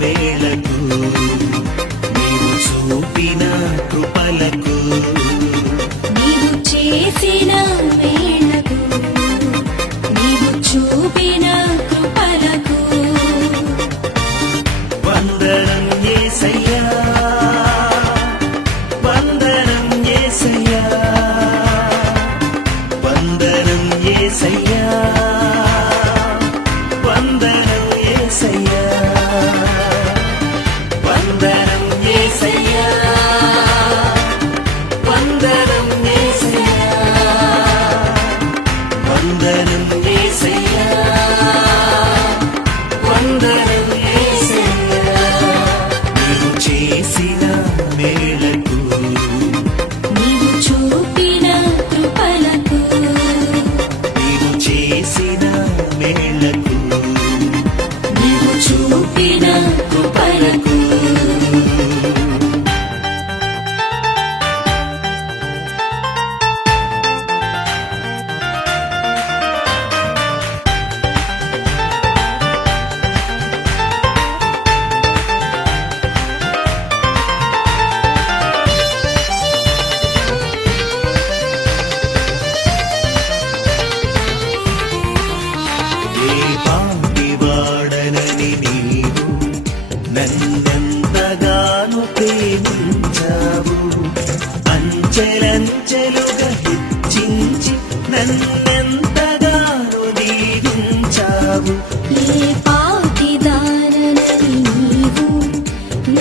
మేళకు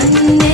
തന്നെ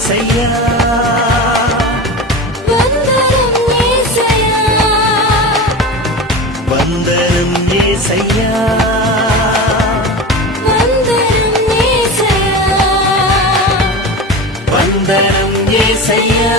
ஏசையா வந்தனம் ஏசையா வந்தனம் ஏசையா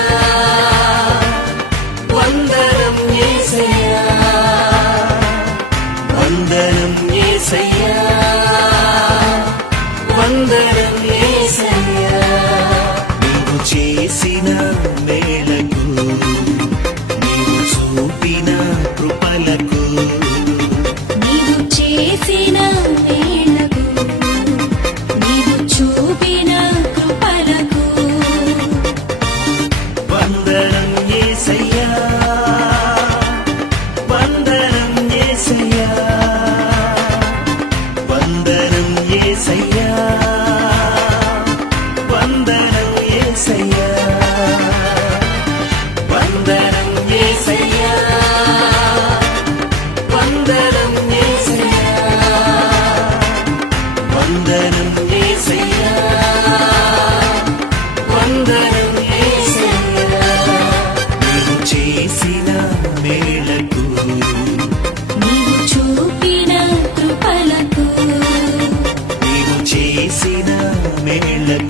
மேளம்